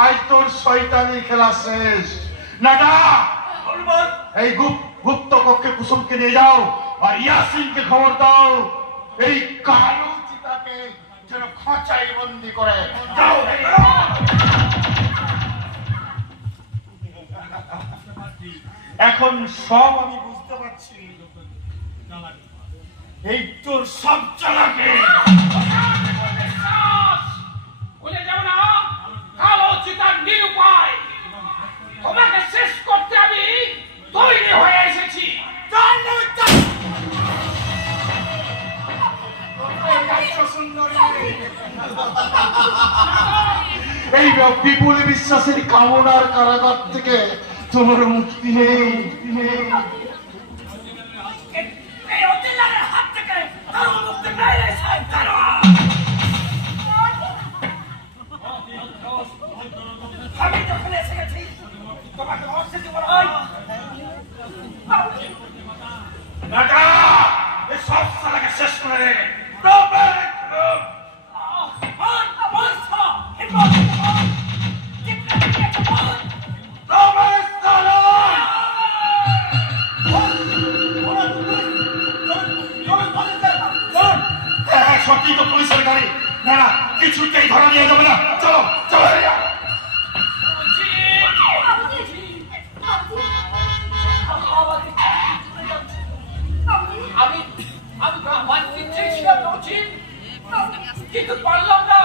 আজ তোর শয়তানি খেলা শেষ। না না, এই গুপ্ত কক্ষে কুসুমকে নিয়ে যাও আর ইয়াসিনকে খবর দাও এই কালো চিতাকে যেন খাঁচায় বন্দি করে দাও। এখন সব আমি বুঝতে পারছি, এই তোর সব চালাকে বলে যাও না, কালো চিতার নিরুপায় তোমাকে শেষ করতে আমি তৈরি হয়ে এসেছি। এই বিপুল বিশ্বাসের কামনার কারাগার থেকে তোমার মুক্তি নেই। এই অতিলারের হাত থেকে কারো মুক্তি নেই রে শয়তান। আমি যখন এসে গেছি তোমাকে অবশ্যই দিব না। নাটা এই সব সালাকে শেষ করে দে। সত্যি তো পুলিশের গাড়ি। না না, কিছুতেই ধরা নিয়ে যাবে না। চলো চলো। আমি কিন্তু পারলাম না।